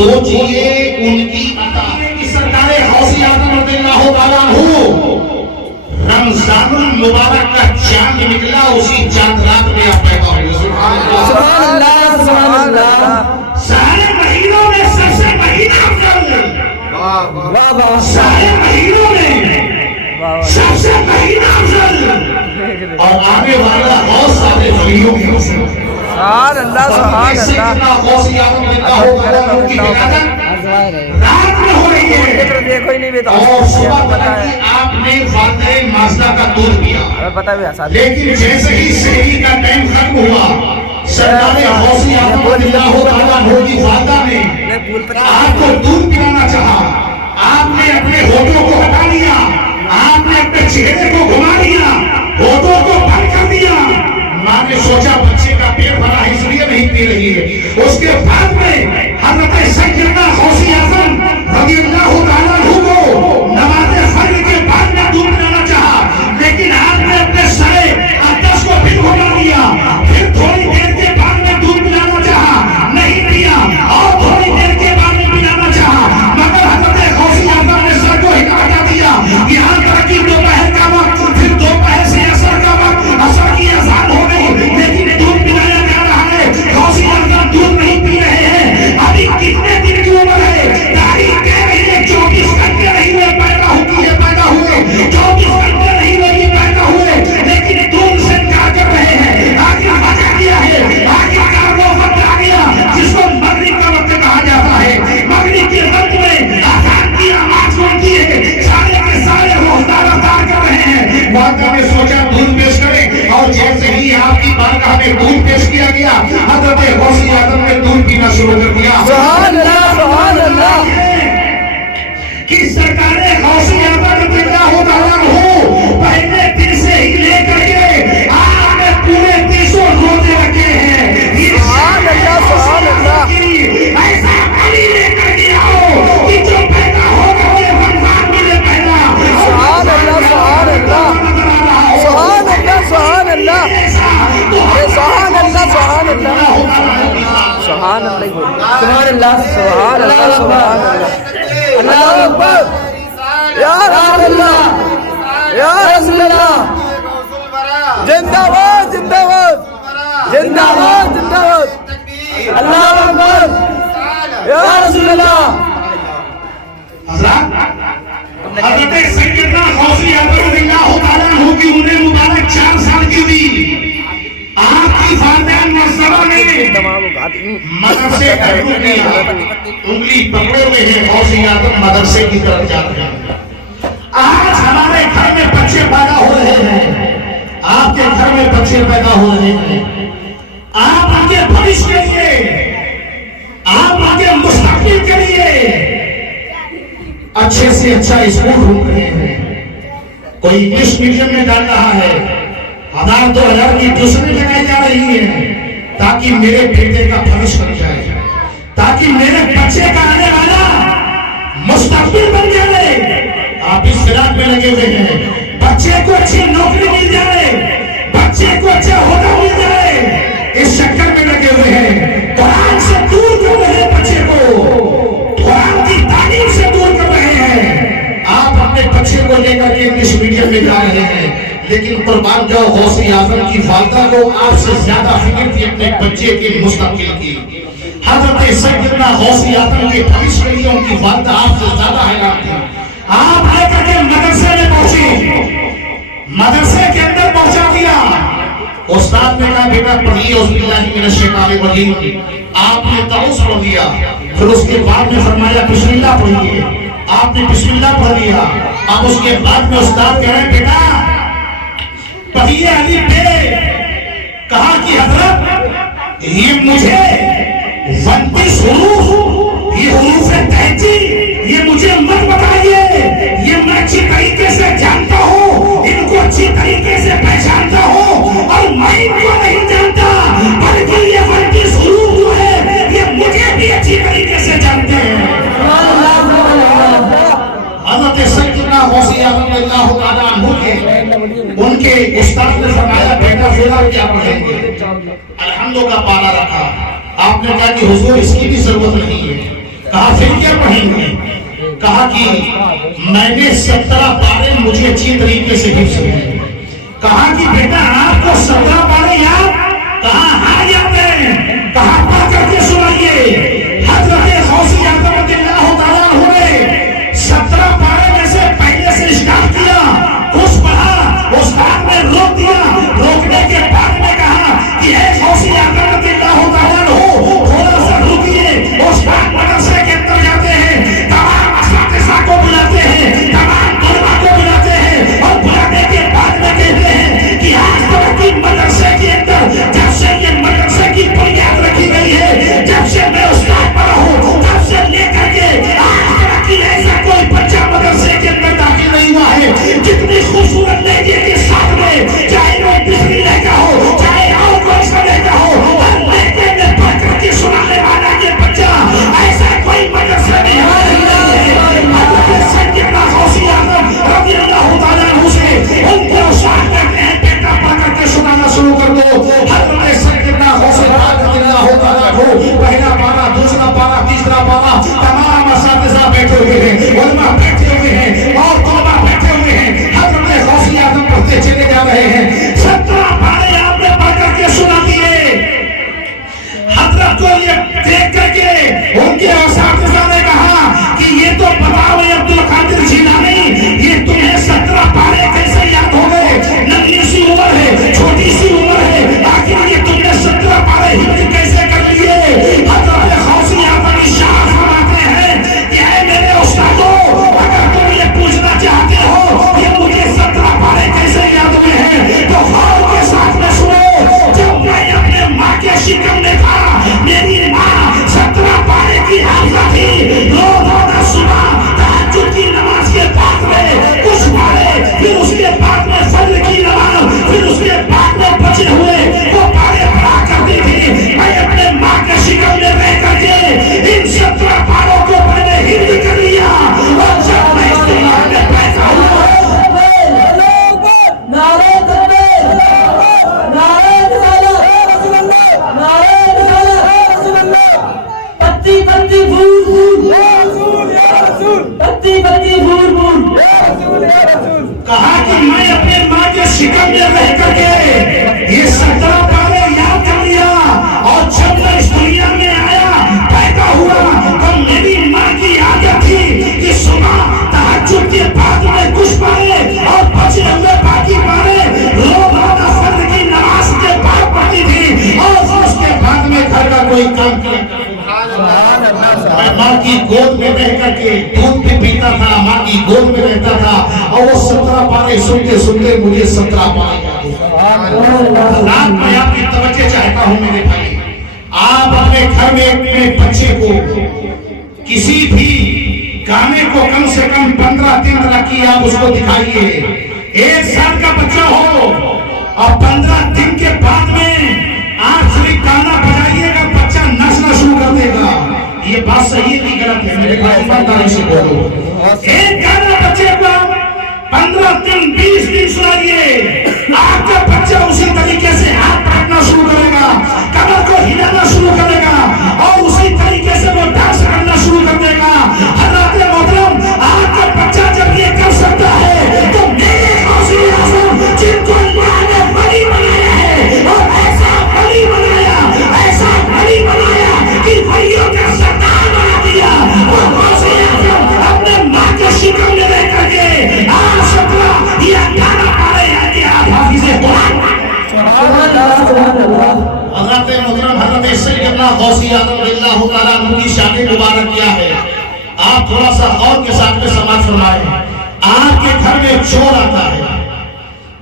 سوچئے ان کی عطا کی سرکار غوث اعظم رضی اللہ تعالیٰ عنہ رمضان المبارک کا چاند نکلا، اسی چاند رات میں آپ پیدا ہوئے. سبحان اللہ سبحان اللہ. سارے مہینوں میں سب سے مہینہ افضل، واہ واہ. سارے مہینوں میں سب سے مہینہ افضل، اور آنے والا غوث سارے ولیوں کی حسن. سبحان اللہ سبحان اللہ. غوث اعظم اللہ تعالیٰ کی ولادت رات میں ہو رہی ہے، دیکھو ہی نہیں بھی تو اور صبح پتا کہ آپ نے فاتح مازدہ کا دودھ پیا، پتا بھی آسان. لیکن جیسے ہی سحری کا ٹائم ختم ہوا، سرکار غوث اعظم رضی اللہ تعالیٰ عنہ کی والدہ نے آپ کو دودھ پلانا چاہا. آپ نے اپنے ہونٹوں کو ہٹا لیا، آپ نے اپنے چہرے کو گھما لیا، ہونٹوں کو بند کر دیا. ماں نے سوچا بچے کا پیٹ بھرا ہے اس لیے نہیں پی رہی ہے. اس کے بعد میں حضرت سیدنا غوث اعظم رضی اللہ تعالیٰ عنہ کو نماز فجر کے بعد میں دودھ پلانا چاہا، لیکن آپ نے اپنے سرے اقدس کو پھر گھما لیا. پھر تھوڑی دیر کے بعد میں دودھ پلانا چاہا، نہیں پیا، اور تھوڑی دیر کے بعد میں پلانا چاہا، مگر حضرت غوث اعظم نے سر کو ہٹا دیا. یہاں تک کہ دوپہر کا وقت، پھر دوپہر سے عصر کا وقت، عصر کی اذان ہو گئی، لیکن دودھ پلایا جا رہا ہے. غوث اعظم دودھ نہیں پی رہے ہیں. ابھی کتنے دن کی عمر ہے؟ تاریخ کہہ رہی ہے 24 گھنٹے نہیں ہوئے پیدا ہوئے 24 گھنٹے نہیں ہوئے پیدا ہوئے، لیکن دودھ سے انکار کر رہے ہیں. آخر وجہ کیا ہے؟ آخرکار وہ وقت آ گیا جس کو مغرب کا وقت کہا جاتا ہے. مغرب کے وقت میں آزان کی آواز سنتی ہے، سارے کے سارے روزدار افطار کر رہے ہیں. والدہ نے سوچا دودھ پیش کریں، اور جیسے ہی آپ کی بارگاہ میں دودھ پیش کیا گیا، حضرت غوث اعظم نے دودھ پینا شروع کر دیا. سبحان اللہ سبحان اللہ. کہ سرکار غوث اعظم رضی اللہ تعالیٰ عنہ پہلے دن سے ہی لے کر کے آپ نے پورے 30 روزے رکھے ہیں. سبحان اللہ سبحان اللہ. ایسا علی لے کر کے آؤ کہ جو پیدا ہوگا وہ رمضان میں لے پیدا. سبحان اللہ سبحان اللہ. سبحان اللہ سبحان اللہ. سبحان اللہ سبحان اللہ. سبحان اللہ سبحان اللہ سبحان اللہ سبحان اللہ. اللہ اکبر. یا رسول اللہ یا رسول اللہ. زندہ باد زندہ باد زندہ باد زندہ باد. اللہ اکبر. یا رسول اللہ. حضرت سیدنا غوث اعظم رضی اللہ تعالیٰ عنہ کی عمر مبارک 4 سال کی ہوئی. آپ کی والدین مرزبہ نے مدرسے کا رخ کیا، انگلی پکڑے ہوئے ہیں. غوث اعظم مدرسے کی طرف جاتے ہیں. آج ہمارے گھر میں بچے پیدا ہو رہے ہیں، آپ کے گھر میں بچے پیدا ہو رہے ہیں. آپ ان کے بھوش کے لیے، آپ ان کے مستقبل کے لیے اچھے سے اچھا اسکول ڈھونڈ رہے ہیں. کوئی انگلش میڈیم میں ڈال رہا ہے، 1000-2000 کی ٹیوشنیں لگائی جا رہی ہیں تاکہ میرے بیٹے کا بھوش بن جائے، تاکہ میرے بچے کا آنے والا مستقبل بن جائے. آپ اس فراق میں لگے ہوئے ہیں، بچے کو اچھی نوکری مل جائے، بچے کو اچھا عہدہ مل جائے، اس چکر میں لگے ہوئے ہیں. قرآن سے دور کر رہے ہیں بچے کو، قرآن کی تعلیم سے دور کر رہے ہیں. آپ اپنے بچے کو لے کر کے انگلش میڈیم میں جا رہے ہیں، لیکن قربان جاؤ غوث اعظم کی والدہ کو آپ سے زیادہ فکر تھی اپنے بچے کے مستقبل کی. حضرت سیدنا غوث اعظم کے بھوش کے لیے ان کی والدہ آپ سے زیادہ حیران تھی. آپ لے کر کے مدرسے میں پہنچی، مدرسے کے اندر پہنچا دیا. استاد نے کہا بیٹا پڑھیے اعوذ باللہ من الشیطان الرجیم. آپ نے تعوذ پڑھ دیا، پھر اس کے بعد میں فرمایا بسم اللہ پڑھیے. آپ نے بسم اللہ پڑھ لیا. اب اس کے بعد میں استاد کہہ رہے بیٹا پڑھیے الف بے. کہا کہ حضرت یہ مجھے 29 حروف، یہ حروف تہجی، یہ مجھے مت بتائیے، یہ میں اچھی طریقے سے جانتا ہوں، ان کو اچھی طریقے سے پہچانتا ہوں، اور میں ان کو نہیں جانتا بلکہ یہ 29 حروف جو ہے یہ مجھے بھی اچھی طریقے سے جانتے ہیں. حضرت سیدنا غوث اعظم اللہ تعالیٰ عنہ کے ان کے استاد نے فرمایا بیٹا فیضا کیا پڑھیں گے؟ الحمد کا پارا رکھا. آپ نے کہا کہ حضور اس کی بھی ضرورت نہیں ہے، کہا پھر کیا پڑھیں گے؟ کہا کہ میں نے 17 پارے مجھے اچھی طریقے سے حفظ ہیں. کہا کہ بیٹا آپ کو 17 پارے یاد؟ کہا ہاں یاد ہے. کہا پڑھ کر کے سنائیے. حضرت غوث اعظم رضی اللہ تعالیٰ عنہ نے 17 پارے میں سے پہلے سے اسٹارٹ کیا، کچھ پڑھا، استاد نے روک دیا. روکنے کے بعد میں کہا کہ اے غوث اعظم رضی اللہ تعالیٰ عنہ تھوڑا سا رکیے. استاد مدرسے کے اندر جاتے ہیں، تمام اساتذہ کو بلاتے ہیں، تمام طلباء کو بلاتے ہیں، اور بلانے کے بعد میں کہتے ہیں کہ آج تک کی مدرسے کے اندر جب سے یہ مدرسے کی بنیاد رکھی گئی ہے، جب سے میں استاد پڑھا ہوں تب سے لے کر کے آج تک کی ایسا کوئی بچہ مدرسے کے اندر داخل نہیں ہوا ہے جتنی خوبصورت لہجے کے ساتھ میں، چاہے وہ بسری لہجہ ہو چاہے اور کوئی سا لہجہ ہو، ہر لہجے میں پڑھ کر کے سنانے والا یہ بچہ ایسا کوئی مدرسے میں نہیں ہے. حضرت سیدنا غوث اعظم رضی اللہ تعالیٰ عنہ سے ان کے استاد کہتے ہیں بیٹا پڑھ کر کے سنانا شروع کر دو. حضرت سیدنا غوث اعظم رضی اللہ تعالیٰ عنہ پہلا پارہ، دوسرا پارہ، تیسرا پارہ، تمام اساتذہ بیٹھے ہوئے ہیں، علماء بیٹھے ہوئے ہیں، اور طلباء بیٹھے ہوئے ہیں. حضرت غوث اعظم پڑھتے چلے جا رہے ہیں. 17 پارے آپ نے پڑھ کر کے سنا دیے. حضرت کو یہ دیکھ کر کے ان کے اساتذہ نے کہا کہ یہ تو بتاؤ عبد القادر جیلانی، یہ تمہیں 17 پارے کیسے یاد ہو گئے؟ ننھی سی عمر ہے، چھوٹی سی عمر ہے، آخر یہ تم نے 17 پارے حفظ کیسے کر لیے؟ حضرت غوث اعظم ارشاد فرماتے ہیں کہ اے میرے استادوں، اگر تم یہ پوچھنا چاہتے ہو کہ مجھے 17 پارے کیسے یاد ہوئے ہیں تو غور کے ساتھ میں سنو. جب میں اپنے ماں کے شکم میں تھا، میری ماں 17 پارے کی حافظہ تھی. روزانہ صبح تہجد کی نماز کے بعد میں کچھ پارے، پھر اس کے بعد میں فجر کی نماز، پھر اس کے بعد میں بچے ہوئے وہ پارے پڑھا کرتی تھی. میں اپنے ماں کے شکم میں رہ کر کے ان 17 پاروں کو میں نے حفظ کر لیا. اور جب میں اس دنیا میں پیدا ہوا کہا کہ میں اپنے ماں کے شکم میں رہ کر کے یہ 17 پارے یاد کر لیا. اور جب میں اس دنیا میں آیا، پیدا ہوا، تو میری ماں کی عادت تھی کہ صبح تہجد کے بعد میں کچھ پارے اور بچے ہوئے باقی پارے روزانہ فجر کی نماز کے بعد پڑھتی تھی. اور اس کے بعد میں گھر کا کوئی کام کیا، میں ماں کی گود میں رہ کر کے دودھ بھی پیتا تھا، ماں کی گود میں رہتا تھا. اور وہ 17 پارے سنتے سنتے مجھے 17 پارے رات میں آپ کی توجہ چاہتا ہوں میرے بھائی. آپ اپنے گھر میں اپنے بچے کو کسی بھی گانے کو کم سے کم 15 دن تک کی آپ اس کو دکھائیے. 1 سال کا بچہ ہو اور 15 دن کے بعد میں آپ صرف گانا بجائیے گا، بچہ نچنا شروع کر دے گا. یہ بات صحیح ہے کہ غلط ہے؟ میرے بھائی ایمانداری سے بولو. ایک گانا بچے کو 15 دن 20 دن سنائیے، آپ کا بچہ اسی طریقے سے ہاتھ پھاڑنا شروع کرے گا، کمر کو ہلانا شروع کرے گا، اور اسی طریقے سے وہ ڈانس کرنا شروع کر دے گا. حضرات محترم، آپ کا بچہ جب یہ کر سکتا ہے تو میرے غوث اعظم جن کو اللہ نے ولی بنایا ہے، اور ایسا ولی بنایا، ایسا ولی بنایا کہ ولیوں کا سردار بنا دیا. وہ غوث اعظم اپنے ماں کے شکم میں رہ کر کے آج 17 یہ 18 پارے یاد کیا حافظ قرآن. حضرت محترم حضرت سیدنا غوث اعظم رضی اللہ تعالیٰ عنہ کی شان مبارک کیا ہے، آپ تھوڑا سا غور کے ساتھ میں سماعت فرمائیں. آپ کے گھر میں چور آتا ہے،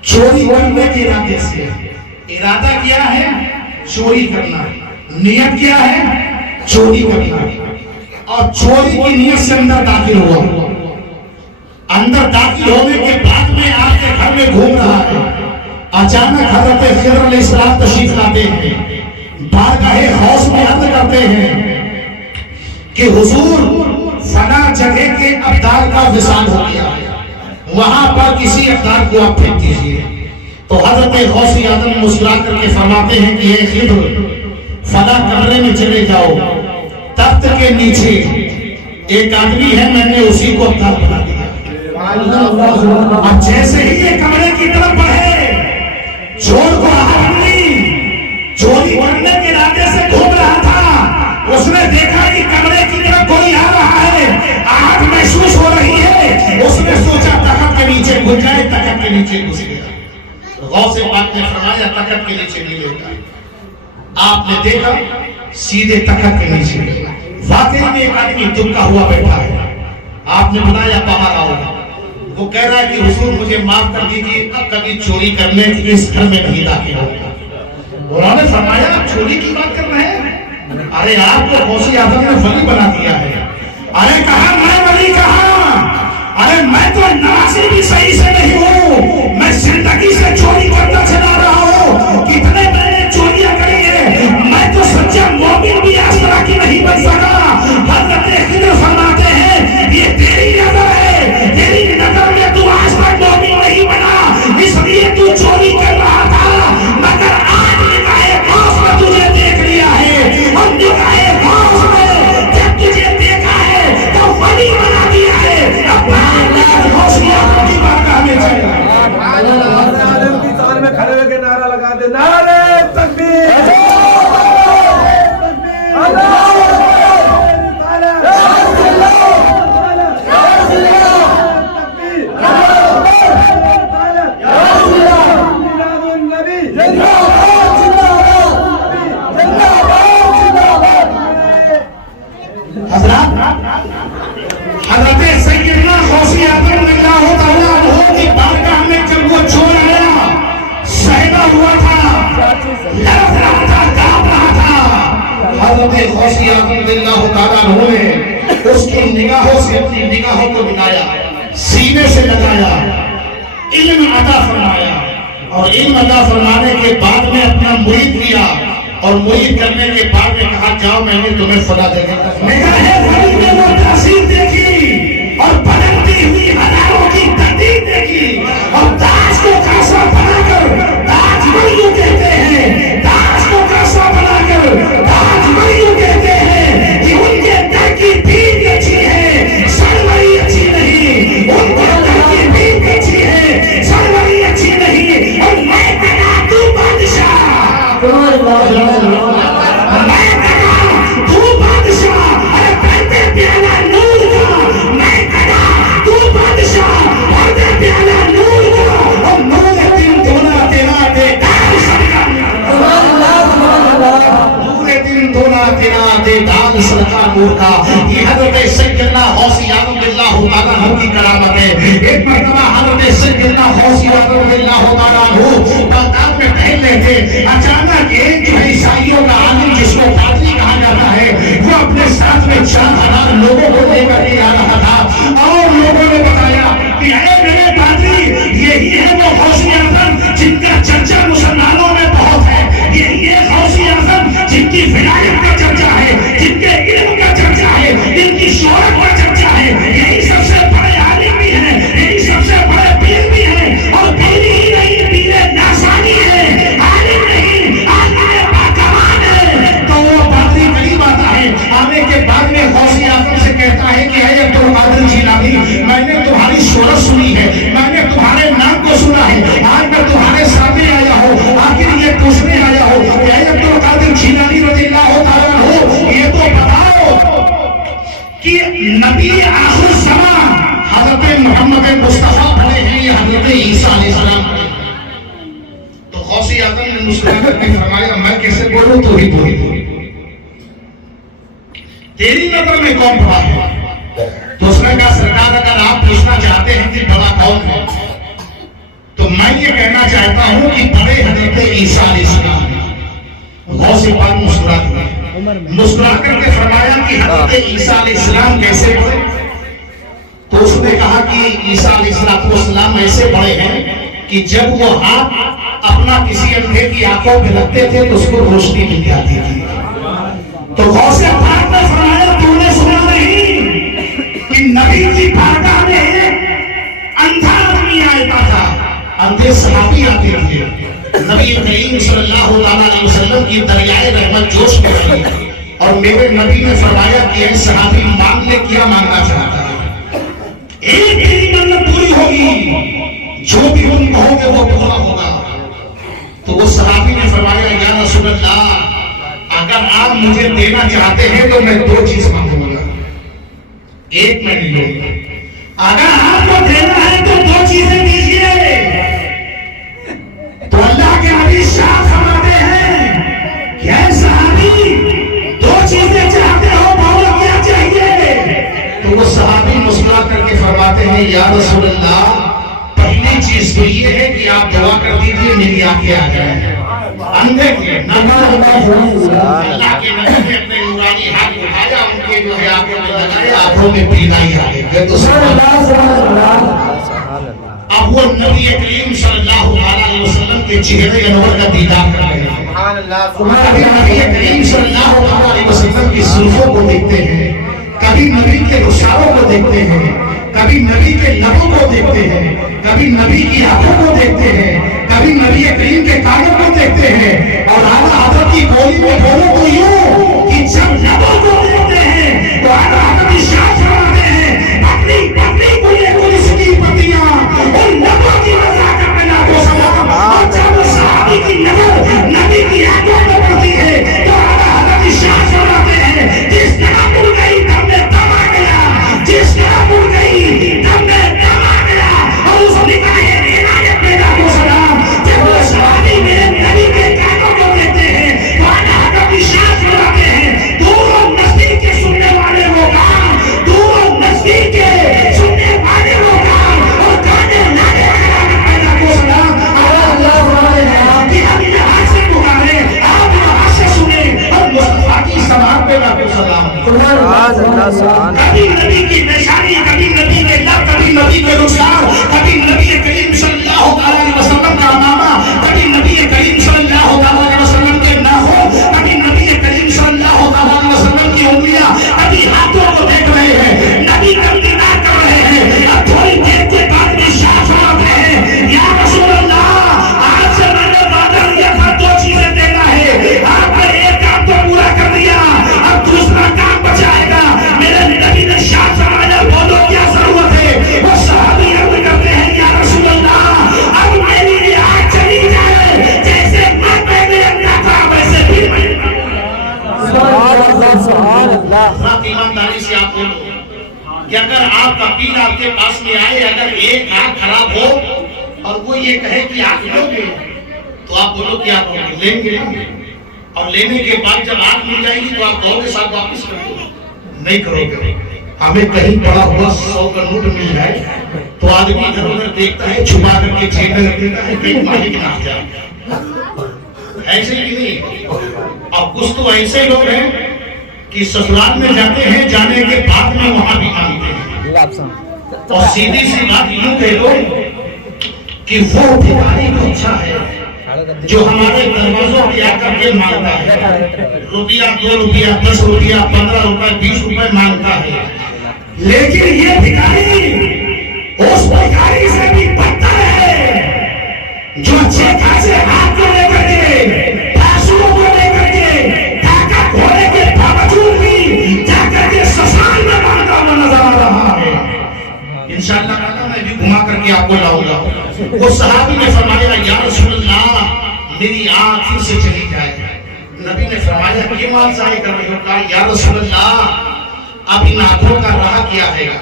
چوری کرنے کے ارادے سے. ارادہ کیا ہے؟ چوری کرنا. نیت کیا ہے؟ چوری کرنا. اور چوری کی نیت سے اندر داخل ہوا. اندر داخل ہونے کے بعد میں آپ کے گھر میں گھوم رہا ہے. اچانک حضرت خضر علیہ السلام تشریف لاتے ہیں، بارگاہ غوث میں عرض کرتے ہیں کہ حضور فلاں جگہ کے ابدال کا وصال ہو گیا ہے، وہاں پر کسی ابدال کو آپ پھینک دیجیے. تو حضرت غوث اعظم مسکرا کر کے فرماتے ہیں کہ اے خضر، فلاں کمرے میں چلے جاؤ، تخت کے نیچے ایک آدمی ہے میں نے اسی کو اپنا بنا دیا. اب جیسے ہی یہ کمرے کی طرف بڑھے چور کو آہٹ ملی, چوری کرنے کے ارادے سے گھوم رہا تھا, اس نے دیکھا کہ کمرے کی طرف کوئی آ رہا ہے, آہٹ محسوس ہو رہی ہے, اس نے سوچا تخت کے نیچے گھس جائے, تخت کے نیچے گھس گیا. غوث پاک نے فرمایا تخت کے نیچے نہیں ہوتا. آپ نے دیکھا سیدھے تخت کے نیچے واقعی میں ایک آدمی دبکا ہوا بیٹھا ہے. آپ نے بتایا باہر آؤ. وہ کہہ رہا ہے کہ حضور مجھے معاف کر دیجیے, اب کبھی چوری کرنے کی اس گھر میں نہیں داخل ہوگا. انہوں نے فرمایا آپ چوری کی بات کر رہے ہیں, ارے آپ کو غوث اعظم نے ولی بنا دیا ہے. ارے کہا میں ولی کہاں, ارے میں تو نمازی بھی صحیح سے نہیں ہوں, میں زندگی سے چوری کرتا چلا رہا ہوں, کتنے میں نے چوریاں کری ہے, میں تو سچا مومن بھی اس طرح کی نہیں بن سکا. حضرت خضر فرماتے ہیں یہ تیری نظر ہے, تیری نظر میں تو آج تک مومن نہیں بنا, اس لیے تو چوری کر رہا تھا, مگر آج نگاہ غوث نے تجھے دیکھ لیا ہے, اور نگاہ غوث نے جب تجھے دیکھا ہے تو ولی بنا دیا ہے. اب غوث کی بارگاہ میں چل عالم کی سال میں کھڑے ہوئے کے نعرہ لگا دے, نعرہ تکبیر, حضرت سیدنا غوث اعظم رضی اللہ تعالیٰ عنہ کی بارگاہ میں جب وہ چور آیا, شہدا ہوا تھا, لڑک رہا تھا, کانپ رہا تھا, حضرت غوث اعظم رضی اللہ تعالیٰ عنہ نے اس کی نگاہوں سے اپنی نگاہوں کو ملایا, سینے سے لگایا, علم عطا فرمایا, اور علم عطا فرمانے کے بعد میں اپنا مرید کیا, اور مرید کرنے کے بعد میں کہا جاؤ میں نے تمہیں خدا دے دیتا. نگاہ ولی نے وہ تاثیر دیکھی اور بلندی ہوئی ہزاروں کی تقدیر دیکھی, اور تاج کو کیسا بنا کر تاج ولیوں کہتے ہیں, تاج کو کیسا بنا کر تاج ولیوں کہتے ہیں کہ ان کے در کی بھیڑ اچھی ہے, سروری اچھی نہیں, ان کے در کی بھیڑ اچھی ہے, سروری اچھی نہیں. اور میں کہا تو بادشاہ, میں کہا تو بادشاہ, ارے پہلے پیالہ نور کا, میں کہا تو بادشاہ, پہلے پیالہ نور کا, اور نور دن دھونا تیرا دے دار سرکار, نور دن دھونا تیرا دے دار سرکار نور کا. یہ حضرت سیدنا غوث اعظم رضی اللہ تعالیٰ عنہ کی کرامت ہے. ایک مرتبہ حضرت سیدنا غوث اعظم رضی اللہ تعالیٰ عنہ بغداد میں ٹہل رہے تھے, اچانک ایک جو ہے عیسائیوں کا عالم جس کو پادری کہا جاتا ہے, وہ اپنے ساتھ میں 4000 لوگوں کو لے کر کے آ رہا تھا, اور لوگوں نے بتایا کہ اے میرے پادری یہی ہے وہ غوث اعظم جن کا چرچا مسلمانوں میں بہت ہے, یہی ہے غوث اعظم جن کی ولایت کا چرچا ہے, جن کے علم کا چرچا ہے, جن کی شہرت کا چرچا ہے, یہی سب سے بڑے عالم بھی ہیں, یہی سب سے بڑے پیر بھی ہیں, اور پیر ہی نہیں پیر ناسانی ہے, عالم نہیں عالم باکمان ہے. تو وہ پادری قریب آتا ہے, آنے کے بعد میں غوث اعظم سے کہتا ہے کہ اے عبدالقادر جیلانی, میں نے تمہاری شہرت سنی ہے, میں نے تمہارے نام کو سنا ہے, آج میں تمہارے سامنے آیا ہوں, آخر یہ پوچھنے آیا ہوں کہ اے عبدالقادر جیلانی رضی اللہ تعالیٰ عنہ, یہ تو بتاؤ کہ نبی آخر زمان حضرت محمد مصطفیٰ بنے ہیں یا حضرت عیسیٰ علیہ السلام بنے؟ تو غوث اعظم نے مسلمان کر کے فرمایا میں کیسے بولوں, تو ہی بولی, تیری نظر میں کون بڑا ہے؟ تو اس نے کہا سرکار اگر آپ پوچھنا چاہتے ہیں کہ بڑا کون ہے تو میں یہ کہنا چاہتا ہوں کہ بڑے حضرت عیسیٰ علیہ السلام ہیں. غوث پاک مسکرا کر کے فرمایا کہ حضرت عیسیٰ علیہ السلام کیسے بڑے؟ تو اس نے کہا کہ عیسیٰ علیہ السلام ایسے بڑے ہیں کہ جب وہ ہاتھ اپنا کسی اندھے کی آنکھوں پہ رکھتے تھے تو اس کو روشنی مل جاتی تھی. تو غوث پاک نے فرمایا تو نے سنا نہیں کہ نبی کی بارگاہ میں ایک اندھا آدمی آتا تھا, اندھے صحابی آتے تھے, نبی کریم صلی اللہ علیہ وسلم کی دریائے رحمت جوش میں رہی, اور میرے نبی نے فرمایا کہ اے صحابی مانگ لے کیا مانگنا چاہتا ہے، ایک تیری منت پوری ہوگی، جو بھی تم کہو گے وہ پورا ہوگا۔ تو وہ صحابی نے فرمایا یا رسول اللہ اگر آپ مجھے دینا چاہتے ہیں تو میں دو چیز مانگوں گا، ایک میں نہیں لوں گا۔ اگر آپ کو دینا ہے تو دو چیزیں دیجیے۔ تو اللہ کے نبی شاہ فرماتے ہیں کہ اے صحابی دو چیزیں چاہتے ہو بولو کیا چاہیے؟ تو وہ صحابی مسکرا کر کے فرماتے ہیں یا رسول اللہ پہلی چیز تو یہ ہے کہ آپ دعا کر دیجیے میری آنکھیں آ جائیں، اندھے کے اللہ کے نبی نے اپنے نورانی ہاتھ اٹھایا، ان کے جو ہے آنکھوں میں لگائے، آنکھوں میں بینائی آ گئی۔ تو اب وہ نبی کریم صلی اللہ علیہ وسلم کے چہرے انور کا دیدار کر رہے ہیں۔ کبھی نبی کریم صلی اللہ علیہ وسلم کی زلفوں کو دیکھتے ہیں، کبھی نبی کے رخساروں کو دیکھتے ہیں، کبھی نبی کے لبوں کو دیکھتے ہیں، کبھی نبی کی آنکھوں کو دیکھتے ہیں، کبھی نبی کریم کے کانوں کو دیکھتے ہیں، اور اعلیٰ حضرت کی بولی میں بولو تو یوں کہ جب لبوں کو دیکھتے ہیں تو اعلیٰ حضرت ارشاد فرماتے ہیں اپنی پتنی کو یہ پولیس کی پتیاں ان لبوں کی نزاکت میں نہ کو سلام، اور جب اس صحابی کی نظر نبی کی آنکھوں میں پڑتی ہے تو اعلیٰ حضرت ارشاد فرماتے ہیں جس طرح مڑ گئی تب میں دم آ گیا، جس طرح مڑ گئی تب میں دم آ گیا، اور اس نکاح عنایت میں نہ کو سلام۔ جب وہ صحابی میرے نبی کے کانوں کو دیکھتے ہیں تو اعلیٰ حضرت ارشاد فرماتے ہیں دور و نزدیک کے سننے والے وہ کام، دور و نزدیک کے سننے والے وہ کام، اور کانے لانے عنایت میں نہ کو سلام۔ کہ ہم یہاں سے پکارے آپ یہاں سے سنیں، اور مصطفیٰ کی سماعت پہ نہ کو سلام۔ کبھی نبی کی نشانی، کبھی نبی کے لب، کبھی نبی کے رخسار، کبھی نبی کریم صلی اللہ علیہ وسلم کا امامہ، کبھی نبی کریم صلی اللہ علیہ وسلم کے ناخن، کبھی نبی کریم صلی اللہ علیہ وسلم کی انگلیاں، کبھی ہاتھوں کو دیکھ رہے ہیں، نبی کا دیدار کر رہے ہیں۔ اب تھوڑی دیر کے بعد میں شاہ فرماتے ہیں یا رسول اللہ آج سے میں نے وعدہ لیا تھا دو چیزیں دینا ہے، آپ نے ایک کام تو پورا کر دیا، اب دوسرا کام بچائے گا۔ میرے نبی نے شاہ فرمایا بولو کیا ضرورت ہے؟ وہ صحابی عرض کرتے ہیں یا رسول اللہ اب میری آنکھ چلی جائے، جیسے میں پہلے اندھا تھا ویسے بھی میں بات ایمانداری سے آپ بولو کہ اگر آپ کا پیر آپ کے پاس میں آئے، اگر ایک آنکھ خراب ہو اور وہ یہ کہے کہ آنکھ لو گے تو آپ بولو کہ آپ لیں گے، اور لینے کے بعد جب آنکھ مل جائے گی تو آپ دو کے ساتھ واپس کر دو، نہیں کرو گے۔ ہمیں کہیں پڑا ہوا 100 کا نوٹ مل جائے تو آدمی ادھر ادھر دیکھتا ہے، چھپا کر کے جیب میں رکھ دیتا ہے کہ مالک نہ آ جائے، ایسے ہی نہیں۔ اب کچھ تو ایسے لوگ ہیں کہ سسرال میں جاتے ہیں، جانے کے بعد میں وہاں بھی مانگتے ہیں، اور سیدھی سی بات یوں کہہ لو کہ وہ بھکاری کو اچھا ہے جو ہمارے دروازوں پہ آ کر کے مانگتا ہے، روپیہ 2 روپیہ 10 روپیہ 15 روپے 20 روپے مانگتا ہے، لیکن یہ بھکاری اس بھکاری سے بھی بدتر ہے جو اچھے خاصے ہاتھ کو لے کر کے، پیسوں کو لے کر کے، طاقت ہونے کے باوجود بھی جا کر کے سسرال میں مانگتا ہوا نظر آ رہا ہے۔ انشاءاللہ تعالیٰ میں بھی گھما کر کے آپ کو لاؤں گا۔ وہ صحابی نے فرمایا یا رسول اللہ میری آنکھ پھر سے چلی جائے، نبی نے فرمایا یہ مال ضائع کر رہے ہو؟ کہا یا رسول اللہ اب ان آنکھوں کا راہ کیا ہے گا؟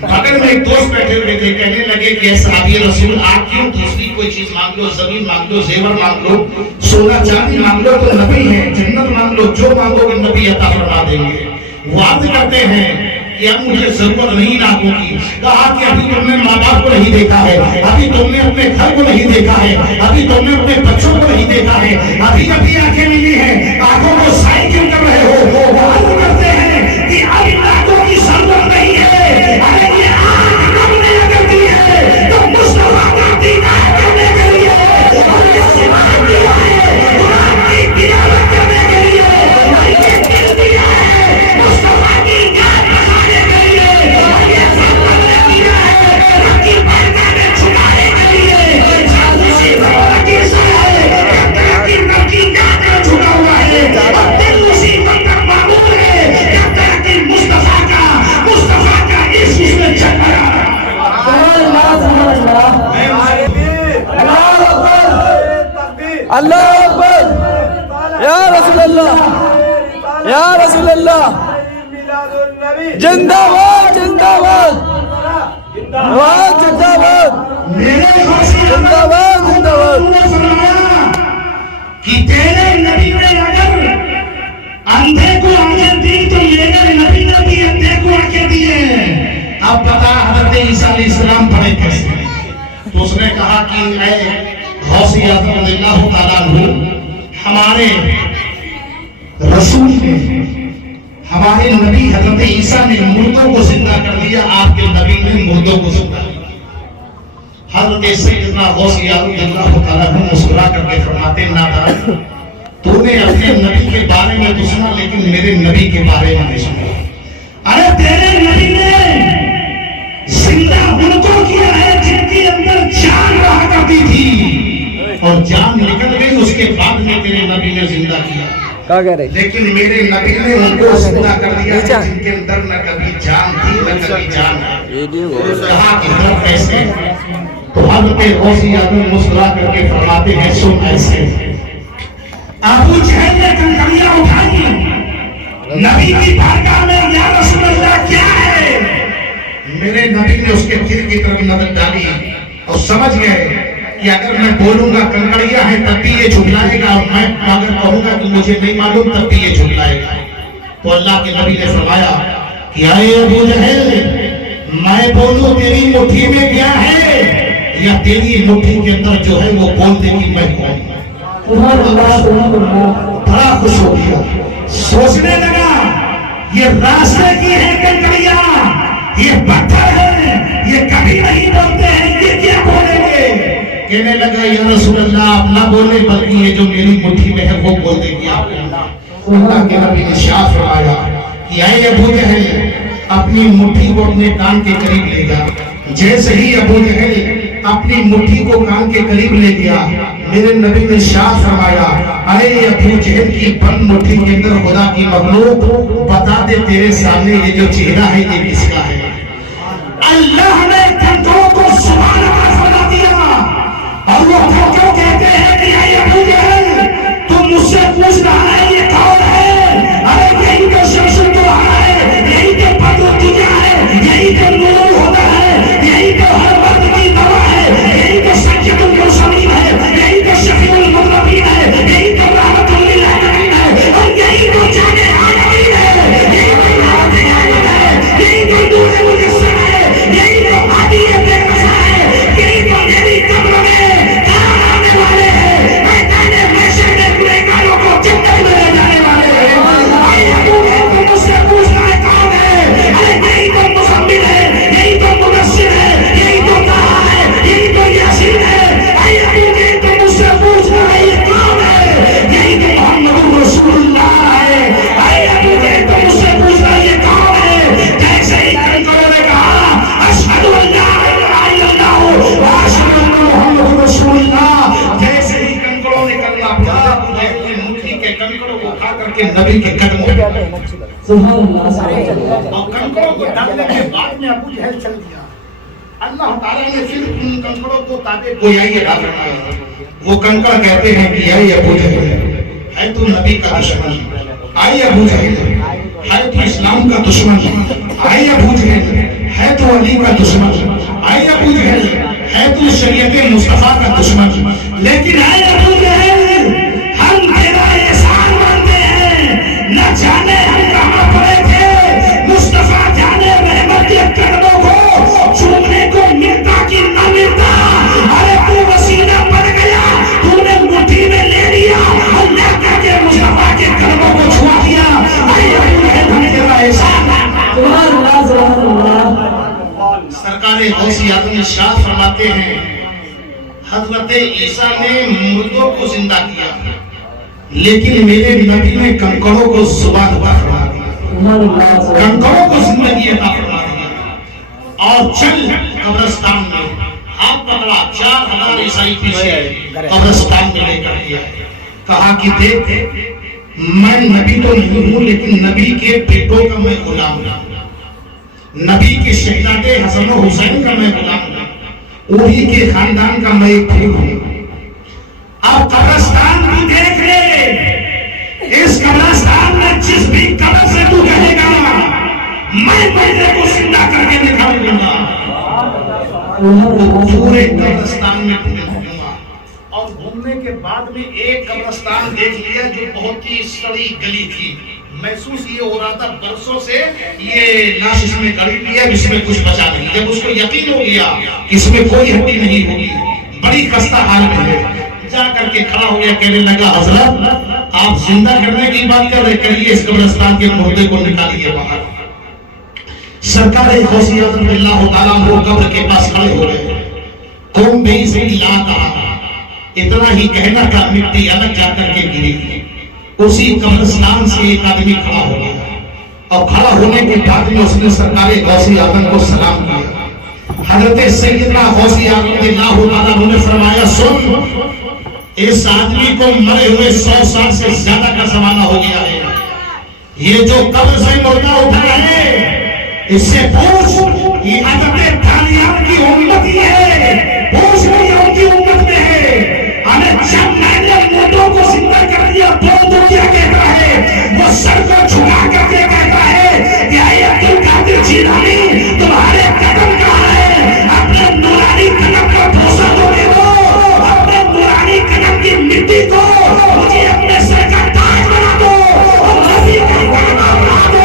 بغل میں ایک دوست بیٹھے ہوئے تھے، کہنے لگے کہ اے صحابی رسول آپ کیوں دوسری کوئی چیز مانگ لو، زمین مانگ لو، زیور مانگ لو، سونا چاندی مانگ لو تو نبی ہے، جنت مانگ لو جو مانگو گے نبی عطا فرما دیں گے۔ وہ عرض کرتے ہیں کہ اب مجھے ضرورت نہیں آنکھوں کی۔ کہا کہ ابھی تم نے ماں باپ کو نہیں دیکھا ہے، ابھی تم نے اپنے گھر کو نہیں دیکھا ہے، ابھی تم نے اپنے بچوں کو نہیں دیکھا ہے، ابھی ابھی آنکھیں ملی ہیں، آنکھوں کو سائے کیوں کر رہے ہو؟ وہ عرض کرتے ہیں کہ اب آنکھوں کی ضرورت نہیں ہے، اگر یہ آنکھ رب نے اگر دی ہے تو مصطفیٰ کا دیدار کرنے کے لیے، اور یہ سوال دیا ہے قرآن کی تلاوت کرنے کے لیے، اور یہ دل دیا ہے مصطفیٰ کی یاد بنانے کے لیے، اور یہ سب دیا ہے رب کی بارگاہ میں چھپانے کے لیے۔ جب اسی وقت کی سائے رب کی یاد میں چھپا ہوا ہے، اور دل اسی وقت اللہ اکبر یا رسول اللہ یا رسول اللہ زندہ باد زندہ باد زندہ باد میرے غوثی زندہ باد زندہ باد نے فرمایا کہ تیرے نبی نے اگر اندھے کو آنکھیں دی تو میرے نبی نے بھی اندھے کو آنکھیں دی ہیں. اب بتا حضرت عیسیٰ علیہ السلام پڑھے کیسے؟ تو اس نے کہا کہ اے غوثی اعظم رضی اللہ تعالیٰ عنہ، ہمارے رسول نے، ہمارے نبی حضرت عیسیٰ نے مردوں کو زندہ کر دیا، آپ کے نبی نے مردوں کو زندہ کیا. حضرت سیدنا غوثی اعظم رضی اللہ تعالیٰ عنہ مسکرا کر کے فرماتے ہیں نادان، تو نے اپنے نبی کے بارے میں تو سنا لیکن میرے نبی کے بارے میں نہیں سنا. ارے تیرے نبی نے زندہ ان کو کیا ہے جن کے اندر جان رہا کرتی تھی، اور جان نکل گئی اس کے بعد میں تیرے نبی نے زندہ کیا. کیا کہہ رہے لیکن میرے نبی نے ان کو زندہ کر دیا ہے جن کے اندر نہ کبھی جان تھی نہ کبھی جان ہے. کہا کہ طرف ایسے تو حضرت غوثی اعظم مسکرا کر کے فرماتے ہیں سن ایسے. ابو جہل نے کنکریاں اٹھائی نبی کی بارگاہ میں، یا رسول اللہ کیا ہے؟ میرے نبی نے اس کے دل کی طرف نظر ڈالی اور سمجھ گئے کہ اگر میں بولوں گا کنکریاں ہیں تب بھی یہ جھٹلائے گا، اور میں اگر کہوں گا کہ مجھے نہیں معلوم تب بھی یہ جھٹلائے گا. تو اللہ کے نبی نے فرمایا کہ اے ابو جہل، میں بولوں تیری مٹھی میں کیا ہے یا تیری مٹھی کے اندر جو ہے وہ بول دے کہ میں کون. بڑا خوش ہو گیا، سوچنے لگا یہ راستے کی ہے کنکریاں، یہ پتھر ہے، یہ کبھی نہیں بولتے ہیں، یہ کیا بولیں گے؟ کہنے لگا یا رسول اللہ آپ نہ بولے بلکہ یہ جو میری مٹھی میں ہے وہ بول دے گی. آپ اللہ کے نبی نے ارشاد فرمایا کہ اے ابو جہل، اپنی مٹھی کو اپنے کان کے قریب لے جا. جیسے ہی ابو جہل اپنی مٹھی کو کان کے قریب لے گیا، میرے نبی نے ارشاد فرمایا اے ابو جہل کی بند مٹھی کے اندر خدا کی مخلوق بتا دے تیرے سامنے یہ جو چہرہ ہے یہ کس کا ہے؟ اللہ نے کنٹرول کو سبحان اللہ فرما دیا. اور وہ کیوں کہتے ہیں کہ اے ابو جہل تم مجھ سے پوچھ رہا ہے یہ کون ہے؟ ارے یہی تو شمس الدوحہ ہے، یہی تو بدر الدجا ہے، یہی تو نور ہوتا ہے، یہی تو ہر وقت کی دوا ہے، یہی تو سید المرسلین ہے، یہی تو شفیع المذنبین ہے، یہی تو رحمت للعالمین ہے، اور یہی تو جان عالمین ہے، یہی تو رحمت عالم ہے، یہی تو نور مجسم ہے، یہی تو عادی بے قصا ہے، یہی تو میری قبر میں کام آنے والے ہیں، میدان محشر میں گنہگاروں کو جنت میں لے جانے والے ہیں. اے ابو جہل تو مجھ سے پوچھنا ہے کون ہے؟ ارے یہی تو مزمل ہے، یہی تو مدثر ہے، یہی تو طٰہٰ ہے، یہی تو یاسین ہے. اے ابو جہل تو مجھ سے پوچھنا ہے یہ کون ہے؟ یہی تو محمد رسول اللہ ہے. اے ابو جہل تو مجھ سے پوچھنا ہے یہ کون ہے؟ جیسے ہی کنکروں نے کہا اشہد ان لا الہ الا اللہ و اشہد ان محمد رسول اللہ، جیسے ہی کنکروں نے کلمہ پڑھا ابو جہل نے مٹھی کے کنکروں کو اٹھا کر کے نبی کے قدموں میں اور کنکروں کو ڈالنے کے بعد میں ابو جہل چل دیا. اللہ تعالیٰ نے پھر ان کنکروں کو تابع گویائی ادا فرمائی. وہ کنکر کہتے ہیں کہ اے ابو جہل ہے تو نبی کا دشمن، اے ابو جہل ہے تو اسلام کا دشمن، اے ابو جہل ہے تو علی کا دشمن، اے ابو جہل ہے تو شریعت مصطفیٰ کا دشمن. لیکن اے ابو جہل ہم تیرا احسان مانتے ہیں، نہ جانے ہم کہاں پڑے تھے، مصطفیٰ جانے رحمت کے قدموں کو چومنے کو ملتا کہ نہ ملتا. ارے تو وسیلہ بن گیا، تو نے مٹھی میں لے لیا اور لے کر کے مصطفیٰ کے قدموں کو چھوا دیا. اے ابو جہل ہم تیرا احسان. سرکار غوثی اعظم ارشاد فرماتے ہیں حضرت عیسیٰ نے مردوں کو زندہ کیا لیکن میرے نبی نے کنکروں کو زبان عطا فرما دیا، کنکروں کو زندگی عطا فرما دیا. اور چل قبرستان میں ہاتھ پکڑا، 4000 عیسائی پیچھے قبرستان میں لے کر گیا. کہا کہ دیکھ میں نبی تو نہیں ہوں لیکن نبی کے بیٹوں کا میں غلام ہوں، نبی کے شہزادے حسن و حسین کا میں غلام ہوں، انہی کے خاندان کا میں ایک پھول ہوں. اب قبرستان بھی دیکھ لے، اس قبرستان میں جس بھی قبر سے تو کہے گا میں بندے کو زندہ کر کے دکھا دوں گا، پورے قبرستان میں گھوموں گا۔ اور گھومنے کے بعد میں ایک قبرستان دیکھ لیا جو بہت ہی سڑی گلی تھی، محسوس یہ ہو رہا تھا برسوں سے یہ لاش اس میں گڑی ہوئی ہے، اس میں کچھ بچا نہیں۔ جب اس کو یقین ہو گیا کہ اس میں کوئی ہڈی نہیں ہوگی، بڑی خستہ حالت ہے، جا کر کے کھڑا ہو گیا، کہنے لگا حضرت آپ زندہ کرنے کی بات کر رہے، کریے اس قبرستان کے مردے کو نکالیے باہر۔ سرکار غوثی اعظم اللہ تعالیٰ وہ قبر کے پاس کھڑے ہو گئے، قوم بھی سے لا کہا، اتنا ہی کہنا کا مٹی الگ جا کر کے گری۔ اسی قبرستان سے ایک آدمی کھڑا ہو گیا، اور کھڑا ہونے کے بعد میں اس نے سرکار غوثی اعظم کو سلام کیا۔ حضرت سیدنا غوثی اعظم اللہ تعالیٰ نے فرمایا سن، اس آدمی کو مرے ہوئے 100 سال سے زیادہ کا زمانہ ہو گیا ہے، یہ جو قبر سے مردہ اٹھا ہے اس سے پوچھ یہ حضرت دانیال کی امت ہی ہے، پوچھ یہ ان کی امت میں ہے۔ ہمیں جب میں نے مردوں کو زندہ کر دیا تو کیا کہتا ہے؟ وہ سر کو جھکا کر کے کہتا ہے کہ اے عبد القادر جیلانی تمہارے قدم کہاں ہے؟ اپنے نورانی قدم کا بوسہ دو گے، وہ اپنے نورانی قدم کی مٹی کو مجھے اپنے سر کا تاج بنا دو اور نبی کا نام بنا دو۔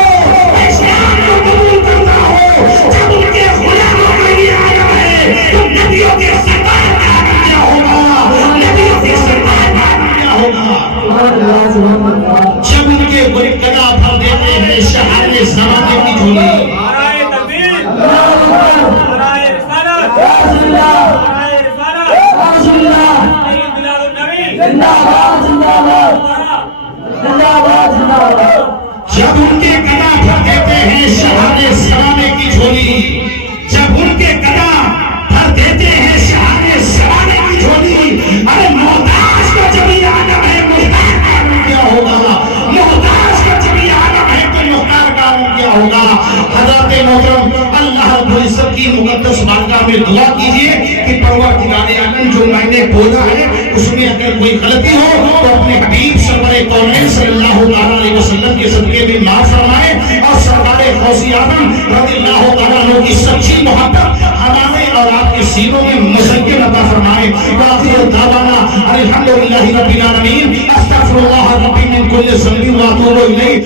اسلام کو قبول کرتا ہو، جب ان کے غلاموں میں یہ آیا ہے تو نبیوں کے سردار کا آگا کیا ہوگا، نبیوں کے سردار کا آگا کیا ہوگا۔ جب ان کے گدا بھر دیتے ہیں شہر زمانے کی جھولی، نعرہ تکبیر، نعرہ رسالت، نعرہ رسالت، سید بلال النبی، زندہ باد، زندہ باد، زندہ باد، زندہ باد۔ جب ان کے گدا بھر دیتے ہیں شہر زمانے کی جھولی، جب ان کے گدا بھر دیتے ہیں شہر زمانے کی جھولی، ارے محتاج کا جب یہ عالم ہے محتاج کا عالم کیا ہوگا، محتاج کا جب یہ عالم ہے تو محتاج کا عالم کیا ہوگا۔ حضرت محترم اللہ رب العزت کی مقدس بارگاہ میں دعا کیجئے کہ پروردگار عالم جو میں نے بولا ہے اس میں اگر کوئی غلطی ہو تو اپنے حبیب سرور کونین صلی اللہ علیہ وسلم کے صدقے میں معاف فرمائے، اور سرکار غوثی اعظم رضی اللہ تعالیٰ عنہ کی سچی محبت ہمارے اور آپ کے سینوں میں مزین عطا فرمائے۔ وآخر دعوانا الحمدللہ رب العالمین، استغفر اللہ ربی من کل ذنب واتوب الیہ۔